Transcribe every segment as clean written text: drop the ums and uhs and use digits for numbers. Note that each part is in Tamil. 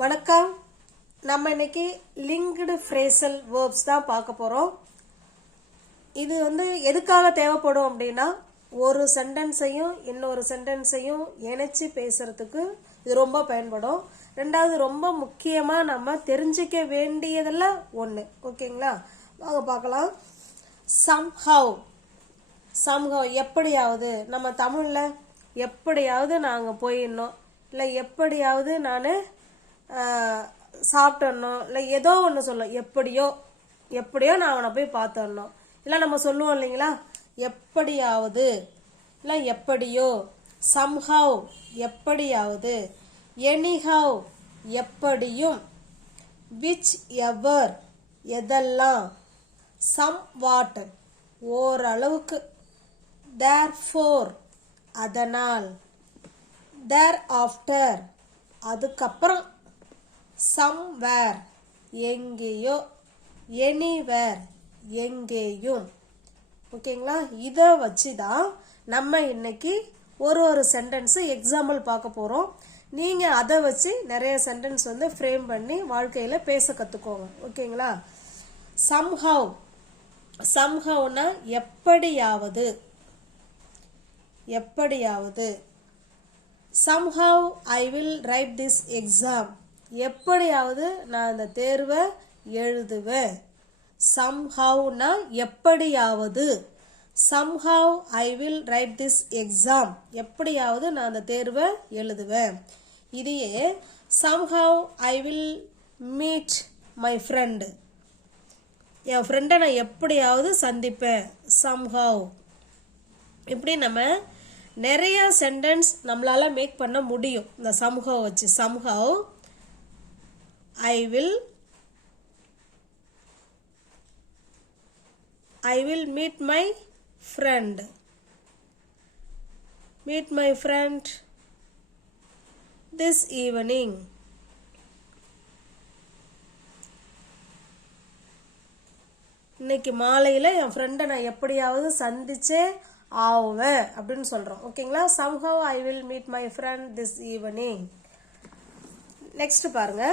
வணக்கம். நம்ம இன்னைக்கு லிங்க்டு ஃப்ரேசல் வேர்ப்ஸ் தான் பார்க்க போகிறோம். இது எதுக்காக தேவைப்படும் அப்படின்னா, ஒரு சென்டென்ஸையும் இன்னொரு சென்டென்ஸையும் இணைச்சி பேசுறதுக்கு இது ரொம்ப பயன்படும். ரெண்டாவது, ரொம்ப முக்கியமாக நம்ம தெரிஞ்சிக்க வேண்டியதெல்லாம் ஒன்று. ஓகேங்களா, வாங்க பார்க்கலாம். சம்ஹவ் எப்படியாவது, நம்ம தமிழில் எப்படியாவது நாங்கள் போயிடணும், இல்லை எப்படியாவது நான் சாப்பிட்டணும், இல்லை ஏதோ ஒன்று சொல்லும். எப்படியோ நான் அவனை போய் பார்த்துடணும், இல்லை நம்ம சொல்லுவோம் இல்லைங்களா, எப்படியாவது, இல்லை எப்படியோ. சம்ஹவ் எப்படியாவது, எனிஹவ் எப்படியும், விச் எவர் எதெல்லாம், சம்வாட் ஓரளவுக்கு, தேர்ஃபோர் அதனால், தேர்ஆஃப்டர் அதுக்கப்புறம், சம்வேர் எங்கேயோ, எனிவேர் எங்கேயும். ஓகேங்களா, இதை வச்சு தான் நம்ம இன்னைக்கு ஒரு சென்டென்ஸு எக்ஸாம்பிள் பார்க்க போகிறோம். நீங்கள் அதை வச்சு நிறைய சென்டென்ஸ் ஃப்ரேம் பண்ணி வாழ்க்கையில் பேச கற்றுக்கோங்க. ஓகேங்களா. சம்ஹவ்னா எப்படியாவது. Somehow I will write this exam. எப்படியாவது நான் அந்த தேர்வை எழுதுவேன். Somehowனா எப்படியாவது. Somehow I will write this exam. எப்படியாவது நான் அந்த தேர்வை எழுதுவேன். இதையே somehow I will meet my friend. என் ஃப்ரெண்டை நான் எப்படியாவது சந்திப்பேன். somehow. இப்படி நம்ம நிறைய சென்டென்ஸ் நம்மளால மேக் பண்ண முடியும் இந்த சம்ஹவ் வச்சு. Somehow I will meet my friend. This evening. இன்னைக்கு மாலையில் என் ஃப்ரெண்டை நான் எப்படியாவது சந்திச்சே ஆவேன் அப்படின்னு சொல்கிறோம். ஓகேங்களா. somehow I will meet my friend this evening. Next பாருங்க,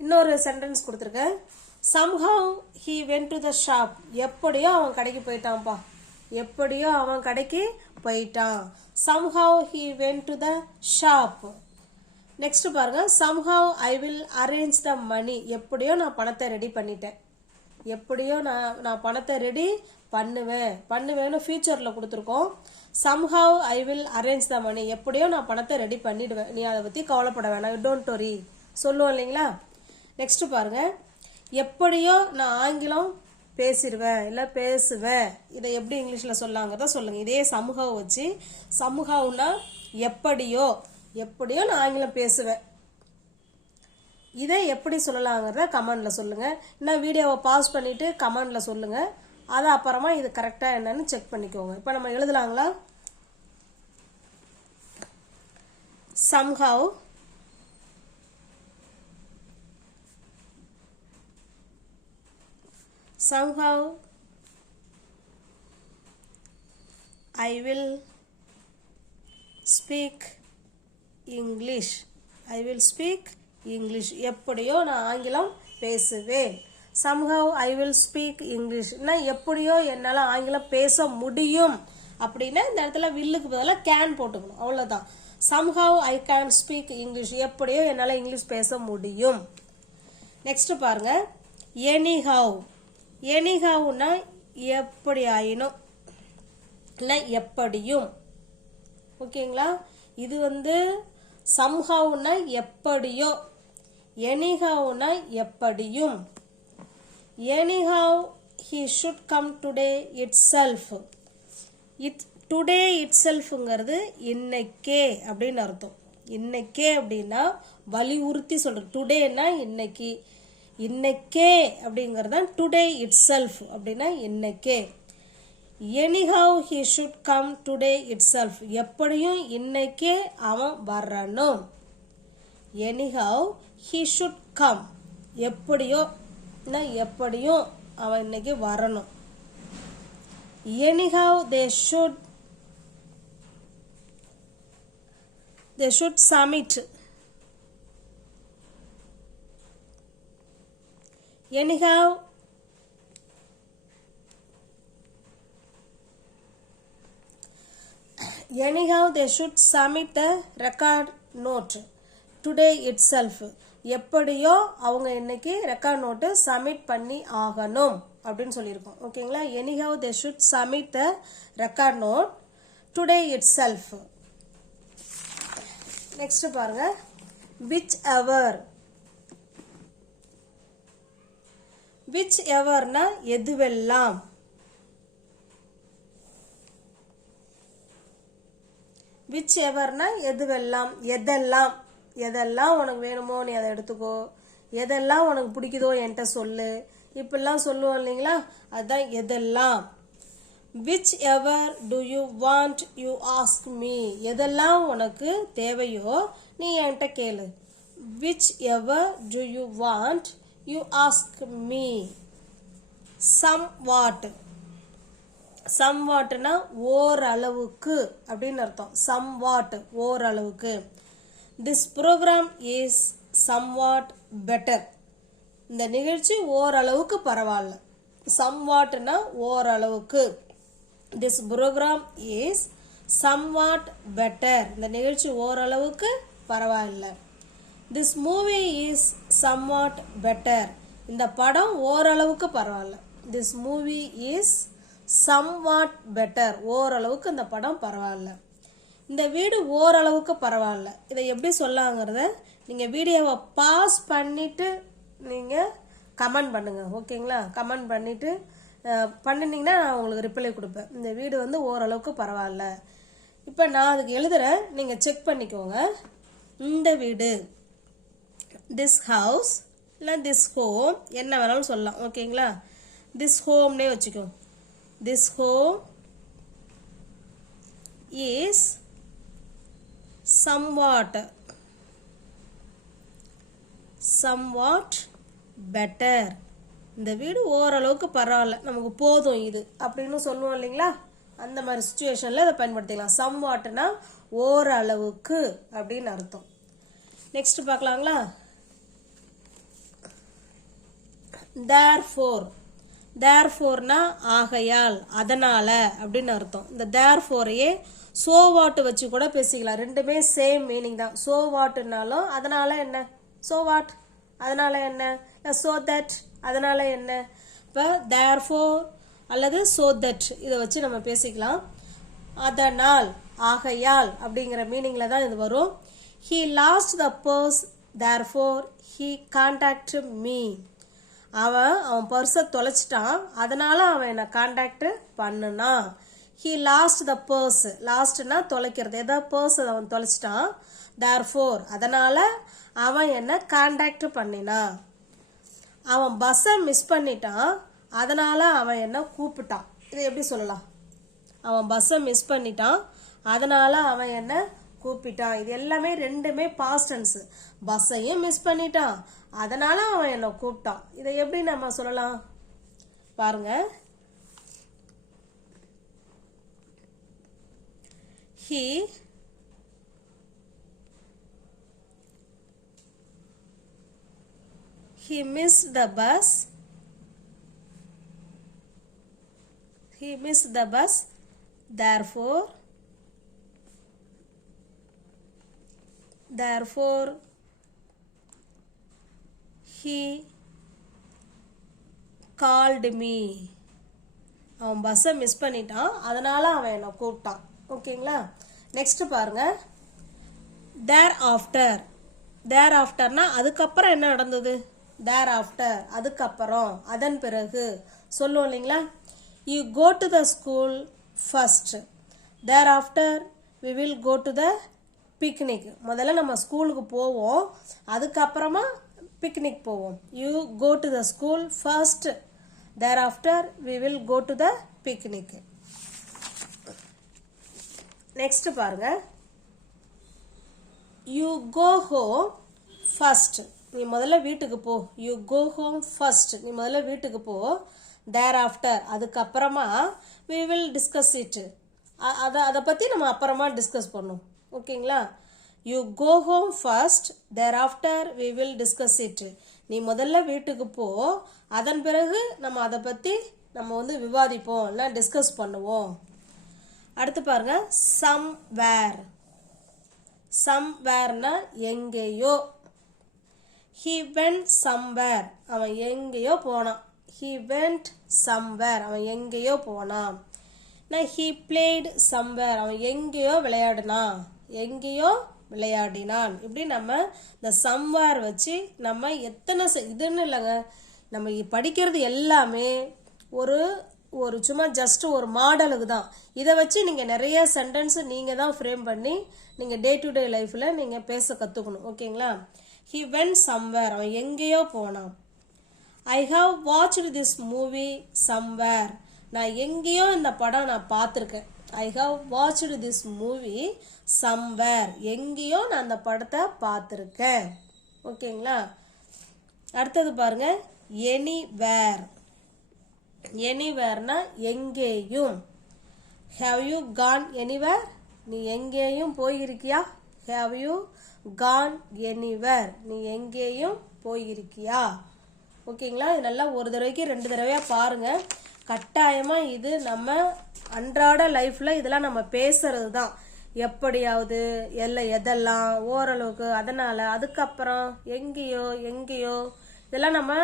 இன்னொரு சென்டென்ஸ் கொடுத்துருக்கேன். somehow he went to the shop. எப்படியோ அவன் கடைக்கு போயிட்டான். somehow he went to the shop. Next பாருங்க, somehow I will arrange the money. எப்படியோ நான் பணத்தை ரெடி பண்ணிட்டேன். எப்படியோ நான் பணத்தை ரெடி பண்ணுவேன்னு ஃபியூச்சரில் கொடுத்துருக்கோம். somehow I will arrange the money. எப்படியோ நான் பணத்தை ரெடி பண்ணிடுவேன், நீ அதை பற்றி கவலைப்பட வேணாம், டோன்ட் வரி சொல்லுவோம் இல்லைங்களா. நெக்ஸ்ட் பாருங்க, எப்படியோ நான் ஆங்கிலம் பேசிடுவேன் இல்லை பேசுவேன். இதை எப்படி இங்கிலீஷில் சொல்லாங்கிறத சொல்லுங்க. இதே சமூகம் வச்சு, சமூகம்னா எப்படியோ நான் ஆங்கிலம் பேசுவேன், இதை எப்படி சொல்லலாங்கிறத கமெண்ட்ல சொல்லுங்க. இன்னும் வீடியோவை பாஸ் பண்ணிட்டு கமெண்ட்ல சொல்லுங்க. அது அப்புறமா இது கரெக்டா என்னன்னு செக் பண்ணிக்கோங்க. இப்போ நம்ம எழுதலாங்களா. somehow I will speak English. எப்படியோ நான் ஆங்கிலம் பேசுவேன். somehow I will speak English. எப்படியோ என்னால் ஆங்கிலம் பேச முடியும் அப்படின்னா இந்த இடத்துல வில்லுக்கு பதிலாக கேன் போட்டுக்கணும், அவ்வளோதான். somehow I can speak English. எப்படியோ என்னால் இங்கிலீஷ் பேச முடியும். நெக்ஸ்ட் பாருங்க, எனிஹவ்னா எப்படி ஆயினும் இல்லை எப்படியும். ஓகேங்களா. இது somehow-னா எப்படியோ, எனிஹவ்னா எப்படியும். anyhow he should come today itself. today itselfங்கிறது இன்னைக்கே அப்படின்னு அர்த்தம். இன்னைக்கே அப்படின்னா வலியுறுத்தி சொல்றது. டுடேனா இன்னைக்கே அப்படிங்கிறது தான் டுடே itself அப்படின்னா இன்னைக்கே. anyhow he should come today itself. எப்படியும் இன்னைக்கே அவன் வரணும். anyhow he should come. எப்படியும் அவன் இன்னைக்கு வரணும். anyhow they should submit. anyhow they should submit the record note today itself. எப்படியோ அவங்க இன்னைக்கு ரெக்கார்ட் நோட்டு சப்மிட் பண்ணி ஆகணும் அப்படின்னு சொல்லியிருக்கோம். ஓகேங்களா? anyhow they should submit the record note today itself. Next பாருங்க, which everனா எதுவெல்லாம். which everனா எதுவெல்லாம், எதெல்லாம் உனக்கு வேணுமோ நீ அதை எடுத்துக்கோ, எதெல்லாம் உனக்கு பிடிக்குதோ என்கிட்ட சொல்லு, இப்பெல்லாம் சொல்லுவோம் இல்லைங்களா, அதுதான் எதெல்லாம். which ever do you want you ask me, எதெல்லாம் உனக்கு தேவையோ நீ என்கிட்ட கேளு. which ever do you want you ask me. somewhatனா ஓரளவுக்கு அப்படின்னு அர்த்தம். somewhat ஓரளவுக்கு. this program is somewhat better, இந்த நிகழ்ச்சி ஓரளவுக்கு பரவாயில்ல. somewhatனா ஓரளவுக்கு. this program is somewhat better, இந்த நிகழ்ச்சி ஓரளவுக்கு பரவாயில்ல. this movie is somewhat better, இந்த படம் ஓரளவுக்கு பரவாயில்ல. this movie is somewhat better, ஓரளவுக்கு இந்த படம் பரவாயில்ல. இந்த வீடு ஓரளவுக்கு பரவாயில்ல, இதை எப்படி சொல்லாங்கிறத நீங்கள் வீடியோவை பாஸ் பண்ணிவிட்டு நீங்கள் கமெண்ட் பண்ணுங்கள். ஓகேங்களா? கமெண்ட் பண்ணிவிட்டு பண்ணினீங்கன்னா நான் உங்களுக்கு ரிப்ளை கொடுப்பேன். இந்த வீடு வந்து ஓரளவுக்கு பரவாயில்ல. இப்போ நான் அதுக்கு எழுதுகிறேன், நீங்கள் செக் பண்ணிக்கோங்க. இந்த வீடு, திஸ் ஹவுஸ் இல்லை திஸ் ஹோம், என்ன வேணாலும் சொல்லலாம். ஓகேங்களா? திஸ் ஹோம்னே வச்சுக்கோ. This home is somewhat better, இந்த வீடு ஓரளவுக்கு பரவாயில்ல, நமக்கு போதும் இது அப்படின்னு சொல்லுவோம் இல்லைங்களா, அந்த மாதிரி சுச்சுவேஷனில் இதை பயன்படுத்திக்கலாம். somewhatனா ஓரளவுக்கு அப்படின்னு அர்த்தம். நெக்ஸ்ட் பார்க்கலாங்களா? தேர்ஃபோர்னா ஆகையால், அதனால அப்படின்னு அர்த்தம். இந்த தேர்ஃபோரையே so what வச்சு கூட பேசிக்கலாம், ரெண்டுமே சேம் மீனிங் தான். so whatனாலும் அதனால என்ன, so what அதனால என்ன, so that அதனால என்ன. இப்போ therefore அல்லது so that இதை வச்சு நம்ம பேசிக்கலாம். அதனால், ஆகையால் அப்படிங்கிற மீனிங்கில் தான் இது வரும். he lost the purse therefore he contacted me, அவன் பர்ஸை தொலைச்சிட்டான், அதனால அவன் என்னை கான்டாக்ட் பண்ணுனான். he lost the purse, லாஸ்ட்னா தொலைக்கிறது, ஏதோ பர்ஸ் அவன் தொலைச்சிட்டான். therefore அதனால அவன் என்ன கான்டாக்ட் பண்ணினான். அவன் பஸ்ஸை மிஸ் பண்ணிட்டான், அதனால அவன் என்ன கூப்பிட்டான். இதை எப்படி சொல்லலாம்? அவன் பஸ்ஸை மிஸ் பண்ணிட்டான், அதனால அவன் என்ன கூப்பிட்டான். இது எல்லாமே ரெண்டுமே பாஸ்ட் டென்ஸ். பஸ்ஸையும் மிஸ் பண்ணிட்டான், அதனால அவன் என்ன கூப்பிட்டான். இதை எப்படி நம்ம சொல்லலாம் பாருங்க. he missed the bus. therefore he called me, அவன் பஸ்ஸை மிஸ் பண்ணிட்டான், அதனால அவன் என்னை கூப்பிட்டான். ஓகேங்களா? நெக்ஸ்ட் பாருங்க, thereafterனா அதுக்கப்புறம் என்ன நடந்தது. thereafter அதுக்கப்புறம், அதன் பிறகு சொல்லுவோம் இல்லைங்களா. you go to the school first, thereafter we will go to the picnic. முதல்ல நம்ம ஸ்கூலுக்கு போவோம், அதுக்கப்புறமா பிக்னிக் போவோம். you go to the school first, thereafter we will go to the picnic. Next பாருங்க, you go home first, நீ முதல்ல வீட்டுக்கு போ. you go home first, நீ முதல்ல வீட்டுக்கு போ. thereafter அதுக்கப்புறமா we will discuss it, அதை பற்றி நம்ம அப்புறமா டிஸ்கஸ் பண்ணோம். ஓகேங்களா? You go home first there after we will discuss it. நீ முதல்ல வீட்டுக்கு போ, அதன் பிறகு நம்ம அதை பற்றி நம்ம வந்து விவாதிப்போம், இல்லை டிஸ்கஸ் பண்ணுவோம். அடுத்து பாருங்க, சம்வேர். சம்வேர்னா எங்கேயோ. he went somewhere, அவன் எங்கேயோ போனான். he went somewhere, அவன் எங்கேயோ போனான். he played somewhere, அவன் எங்கேயோ விளையாடினான். எங்கேயோ விளையாடினான். இப்படி நம்ம இந்த சம்வேர் வச்சு நம்ம எத்தனை இதுன்னு இல்லைங்க, நம்ம படிக்கிறது எல்லாமே ஒரு ஒரு சும்மா ஜஸ்ட் ஒரு மாடலுக்கு தான். இதை வச்சு நீங்கள் நிறைய சென்டென்ஸ் நீங்கள் தான் ஃப்ரேம் பண்ணி நீங்கள் டே டு டே லைஃப்பில் நீங்கள் பேச கற்றுக்கணும். ஓகேங்களா? he went somewhere, அவன் எங்கேயோ போனான். I have watched this movie somewhere, நான் எங்கேயோ இந்த படம் நான் பார்த்துருக்கேன். I have watched this movie somewhere, எங்கேயோ நான் அந்த படத்தை பார்த்துருக்கேன். ஓகேங்களா? அடுத்தது பாருங்க, anywhere. anywhereனா எங்கேயும். have you gone anywhere, நீ எங்கேயும் போயிருக்கியா? have you gone anywhere, நீ எங்கேயும் போயிருக்கியா? ஓகேங்களா? இது நல்லா ஒரு தடவைக்கு 2 தடவையாக பாருங்கள். கட்டாயமாக இது நம்ம அன்றாட லைஃப்பில் இதெல்லாம் நம்ம பேசுறது தான். எப்படியாவது எதெல்லாம் ஓரளவுக்கு, அதனால் அதுக்கப்புறம் எங்கேயோ எங்கேயோ இதெல்லாம் நம்ம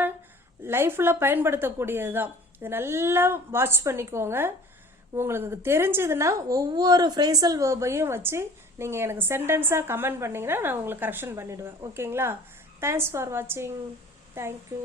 லைஃப்பில் பயன்படுத்தக்கூடியது தான். இதை நல்லா வாட்ச் பண்ணிக்கோங்க. உங்களுக்கு தெரிஞ்சதுன்னா ஒவ்வொரு ஃப்ரேசல் வேர்பையும் வச்சு நீங்கள் எனக்கு சென்டென்ஸாக கமெண்ட் பண்ணிங்கன்னா நான் உங்களுக்கு கரெக்ஷன் பண்ணிவிடுவேன். ஓகேங்களா? தேங்க்ஸ் ஃபார் வாட்சிங். தேங்க்யூ.